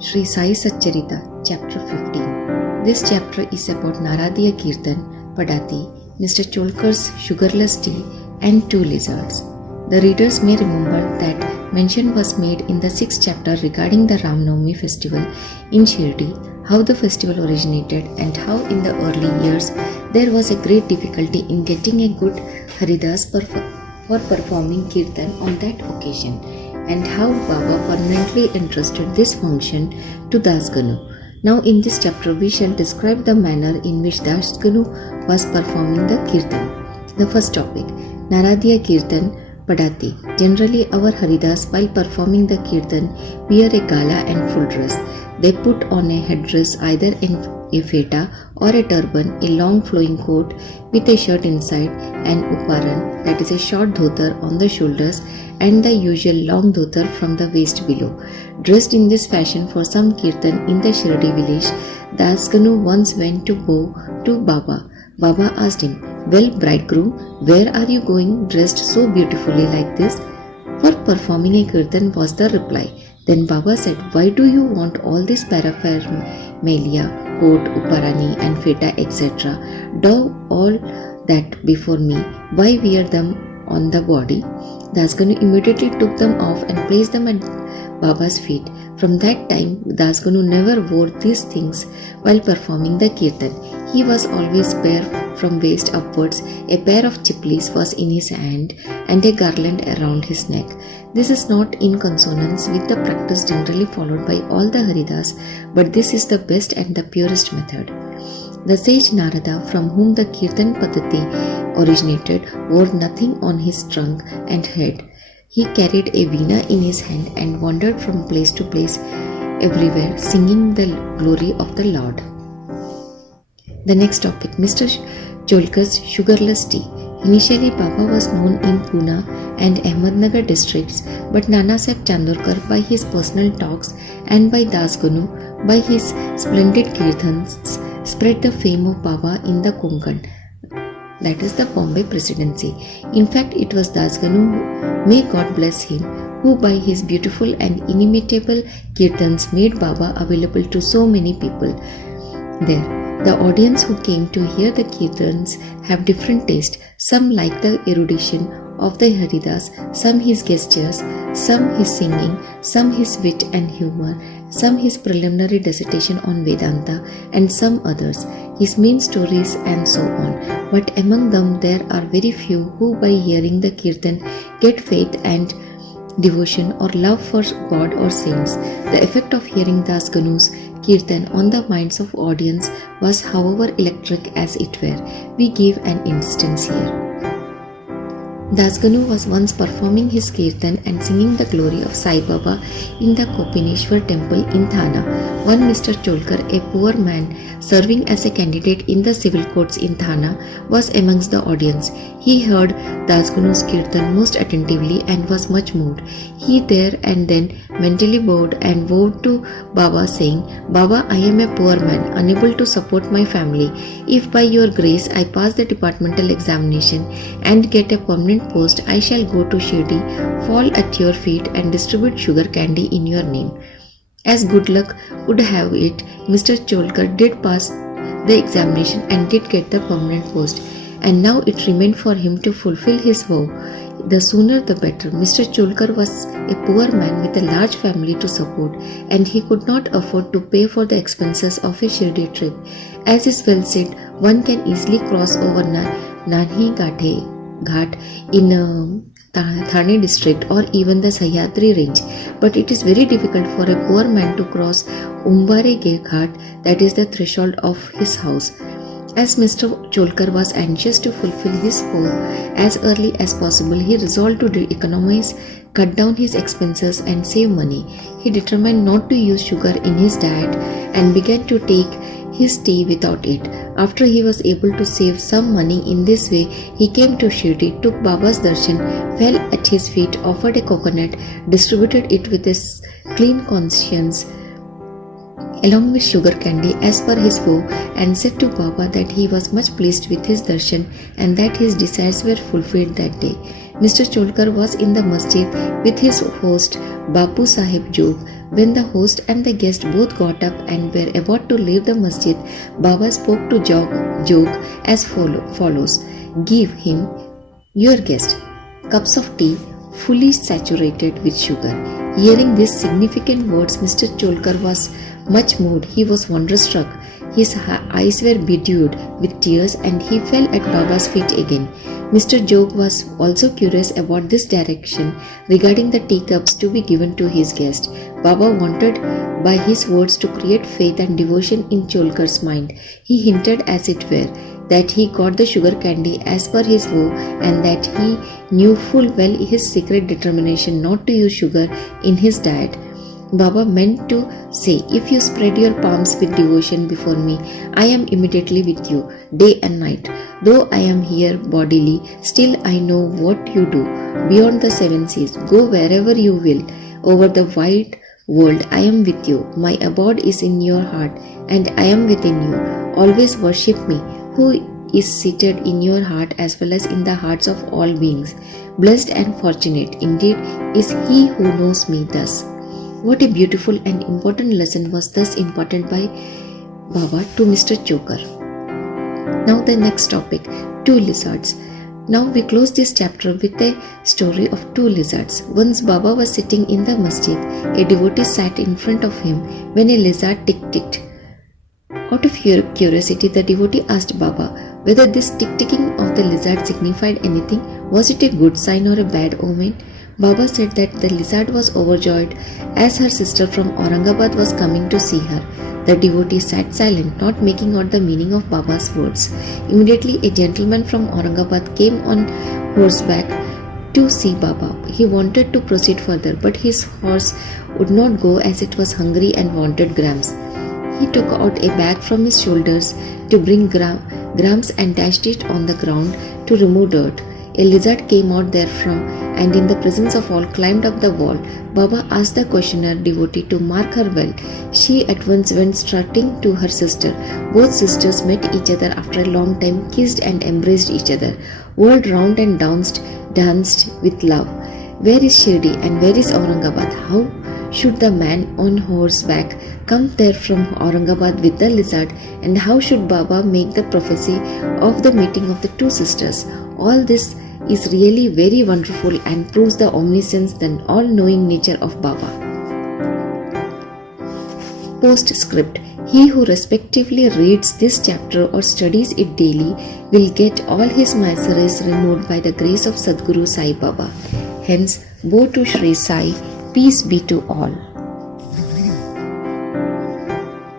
Sri Sai Satcharita, Chapter 15. This chapter is about Naradiya Kirtan, Padati, Mr. Cholkar's sugarless tea, and 2 lizards. The readers may remember that mention was made in the 6th chapter regarding the Ram Navami festival in Shirdi, how the festival originated, and how in the early years there was a great difficulty in getting a good Haridas for performing Kirtan on that occasion, and how Baba permanently entrusted this function to Das Ganu. Now in this chapter we shall describe the manner in which Das Ganu was performing the Kirtan. The first topic, Naradiya Kirtan Padati. Generally our Haridas while performing the Kirtan wear a gala and full dress. They put on a headdress either in a feta or a turban, a long flowing coat with a shirt inside, and uparan, that is a short dhotar on the shoulders, and the usual long dhotar from the waist below. Dressed in this fashion for some kirtan in the Shirdi village, Das Ganu once went to bow to Baba. Baba asked him, "Well, bridegroom, where are you going dressed so beautifully like this?" "For performing a kirtan," was the reply. Then Baba said, "Why do you want all this paraphernalia, coat, uparani and feta, etc.? Do all that before me. Why wear them on the body?" Das Ganu immediately took them off and placed them at Baba's feet. From that time, Das Ganu never wore these things while performing the kirtan. He was always bare from waist upwards. A pair of chiplis was in his hand and a garland around his neck. This is not in consonance with the practice generally followed by all the Haridas, but this is the best and the purest method. The sage Narada, from whom the Kirtan Padati originated, wore nothing on his trunk and head. He carried a veena in his hand and wandered from place to place everywhere, singing the glory of the Lord. The next topic, Mr. Cholkar's sugarless tea. Initially, Baba was known in Pune and Ahmednagar districts, but Nana Saheb Chandorkar by his personal talks and by Das Ganu by his splendid kirtans spread the fame of Baba in the Konkan, that is the Bombay Presidency. In fact, it was Das Ganu, may God bless him, who by his beautiful and inimitable kirtans made Baba available to so many people there. The audience who came to hear the kirtans have different taste. Some like the erudition of the Haridas, some his gestures, some his singing, some his wit and humor, some his preliminary dissertation on Vedanta, and some others, his main stories, and so on. But among them there are very few who by hearing the kirtan get faith and devotion or love for God or saints. The effect of hearing Das Ganu's kirtan on the minds of audience was however electric as it were. We give an instance here. Das Ganu was once performing his kirtan and singing the glory of Sai Baba in the Kopineshwar temple in Thana. One Mr. Cholkar, a poor man serving as a candidate in the civil courts in Thana, was amongst the audience. He heard Das Ganu's kirtan most attentively and was much moved. He there and then mentally bowed and vowed to Baba, saying, "Baba, I am a poor man, unable to support my family. If by your grace I pass the departmental examination and get a permanent post, I shall go to Shirdi, fall at your feet and distribute sugar candy in your name." As good luck would have it, Mr. Cholkar did pass the examination and did get the permanent post, and now it remained for him to fulfill his vow. The sooner the better. Mr. Cholkar was a poor man with a large family to support, and he could not afford to pay for the expenses of a Shirdi trip. As is well said, one can easily cross over Nanhi Ghat in Thane district or even the Sahyadri range, but it is very difficult for a poor man to cross Umbare Ghat, that is the threshold of his house. As Mr. Cholkar was anxious to fulfill his vow as early as possible, he resolved to economize, cut down his expenses and save money. He determined not to use sugar in his diet and began to take his tea without it. After he was able to save some money in this way, he came to Shirdi, took Baba's darshan, fell at his feet, offered a coconut, distributed it with a clean conscience along with sugar candy as per his vow, and said to Baba that he was much pleased with his darshan and that his desires were fulfilled that day. Mr. Cholkar was in the masjid with his host Bapu Sahib Jog When the host and the guest both got up and were about to leave the masjid, Baba spoke to Jog as follows. Give him, your guest, cups of tea fully saturated with sugar. Hearing these significant words, Mr. Cholkar was much moved. He was wonderstruck. His eyes were bedewed with tears and he fell at Baba's feet again. Mr. Jog was also curious about this direction regarding the teacups to be given to his guest. Baba wanted by his words to create faith and devotion in Cholkar's mind. He hinted as it were that he got the sugar candy as per his vow and that he knew full well his secret determination not to use sugar in his diet. Baba meant to say, if you spread your palms with devotion before me, I am immediately with you, day and night. Though I am here bodily, still I know what you do. Beyond the seven seas, go wherever you will. Over the wide world, I am with you. My abode is in your heart, and I am within you. Always worship me, who is seated in your heart as well as in the hearts of all beings. Blessed and fortunate indeed is he who knows me thus. What a beautiful and important lesson was thus imparted by Baba to Mr. Cholkar. Now the next topic, two lizards. Now we close this chapter with a story of two lizards. Once Baba was sitting in the masjid, a devotee sat in front of him when a lizard ticked. Out of curiosity, the devotee asked Baba whether this tick-ticking of the lizard signified anything. Was it a good sign or a bad omen? Baba said that the lizard was overjoyed as her sister from Aurangabad was coming to see her. The devotee sat silent, not making out the meaning of Baba's words. Immediately, a gentleman from Aurangabad came on horseback to see Baba. He wanted to proceed further, but his horse would not go as it was hungry and wanted grams. He took out a bag from his shoulders to bring grams and dashed it on the ground to remove dirt. A lizard came out therefrom and in the presence of all climbed up the wall. Baba asked the questioner devotee to mark her well. She at once went strutting to her sister. Both sisters met each other after a long time, kissed and embraced each other, whirled round and danced with love. Where is Shirdi and where is Aurangabad? How should the man on horseback come there from Aurangabad with the lizard, and how should Baba make the prophecy of the meeting of the two sisters? All this is really very wonderful and proves the omniscience and all-knowing nature of Baba. Postscript. He who respectively reads this chapter or studies it daily will get all his miseries removed by the grace of Sadguru Sai Baba. Hence, bow to Shri Sai, peace be to all.